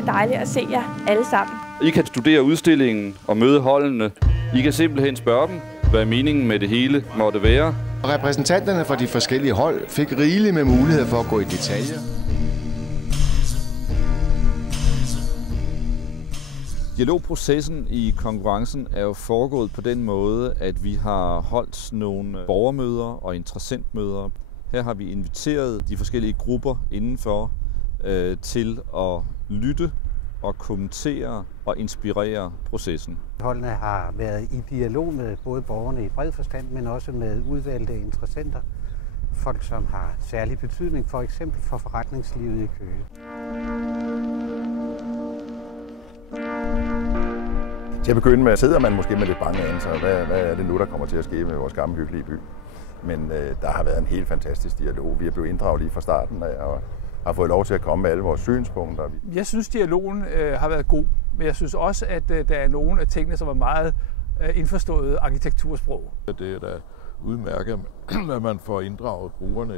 rigtig dejligt at se jer alle sammen. I kan studere udstillingen og møde holdene. I kan simpelthen spørge dem, hvad meningen med det hele måtte være. Repræsentanterne fra de forskellige hold fik rigeligt med mulighed for at gå i detaljer. Dialogprocessen i konkurrencen er jo foregået på den måde, at vi har holdt nogle borgermøder og interessentmøder. Her har vi inviteret de forskellige grupper indenfor til at lytte og kommentere og inspirere processen. Holdene har været i dialog med både borgerne i bred forstand, men også med udvalgte interessenter. Folk, som har særlig betydning, for eksempel for forretningslivet i Køge. Til at begynde med sidder man måske med lidt bange anelser. Hvad er det nu, der kommer til at ske med vores gamle hyggelige by? Men der har været en helt fantastisk dialog. Vi er blevet inddraget lige fra starten af og har fået lov til at komme med alle vores synspunkter. Jeg synes, dialogen har været god, men jeg synes også, at der er nogle af tingene, som er meget indforstået arkitektursprog. Det er da udmærket, at man får inddraget brugerne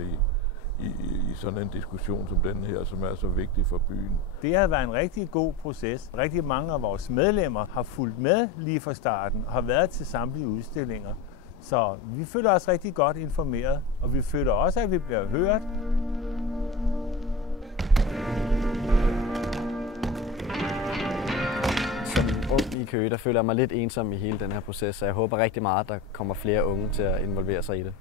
i sådan en diskussion som den her, som er så vigtig for byen. Det har været en rigtig god proces. Rigtig mange af vores medlemmer har fulgt med lige fra starten og har været til samtlige udstillinger. Så vi føler os rigtig godt informeret, og vi føler også, at vi bliver hørt. Som ung i Køge, der føler jeg mig lidt ensom i hele den her proces, så jeg håber rigtig meget, at der kommer flere unge til at involvere sig i det.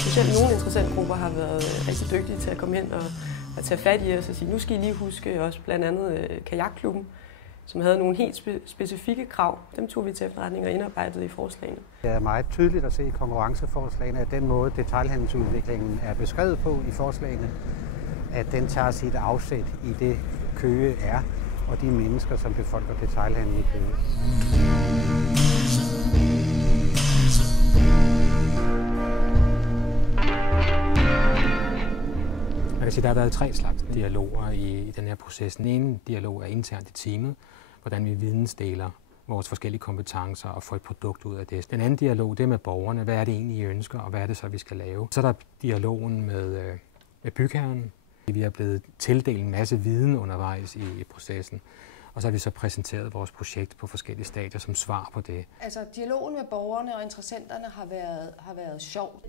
Specielt nogle interessentgrupper har været rigtig dygtige til at komme hen og tage fat i os og sige, nu skal I lige huske også blandt andet kajakklubben, som havde nogle helt specifikke krav. Dem tog vi til efterretning og indarbejdede i forslagene. Det er meget tydeligt at se i konkurrenceforslagene, at den måde detailhandelsudviklingen er beskrevet på i forslagene, at den tager sit afsæt i det Køge er, og de mennesker, som befolker detailhandlen i Køge. Man kan sige, at der har været 3 slags dialoger i den her proces. Den ene dialog er internt i teamet, hvordan vi vidensdeler vores forskellige kompetencer og får et produkt ud af det. Den anden dialog, det er med borgerne. Hvad er det egentlig, I ønsker, og hvad er det så, vi skal lave? Så er der dialogen med bygherren. Vi er blevet tildelt en masse viden undervejs i processen. Og så har vi så præsenteret vores projekt på forskellige stadier som svar på det. Altså, dialogen med borgerne og interessenterne har været sjov.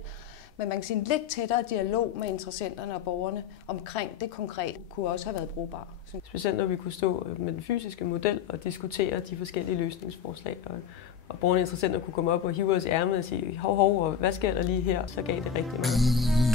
Men man kan sige, en lidt tættere dialog med interessenterne og borgerne omkring det konkret kunne også have været brugbar. Specielt når vi kunne stå med den fysiske model og diskutere de forskellige løsningsforslag. Og borgerne og interessenter kunne komme op og hive os i ærmet og sige, hov, og hvad sker der lige her? Så gav det rigtig meget.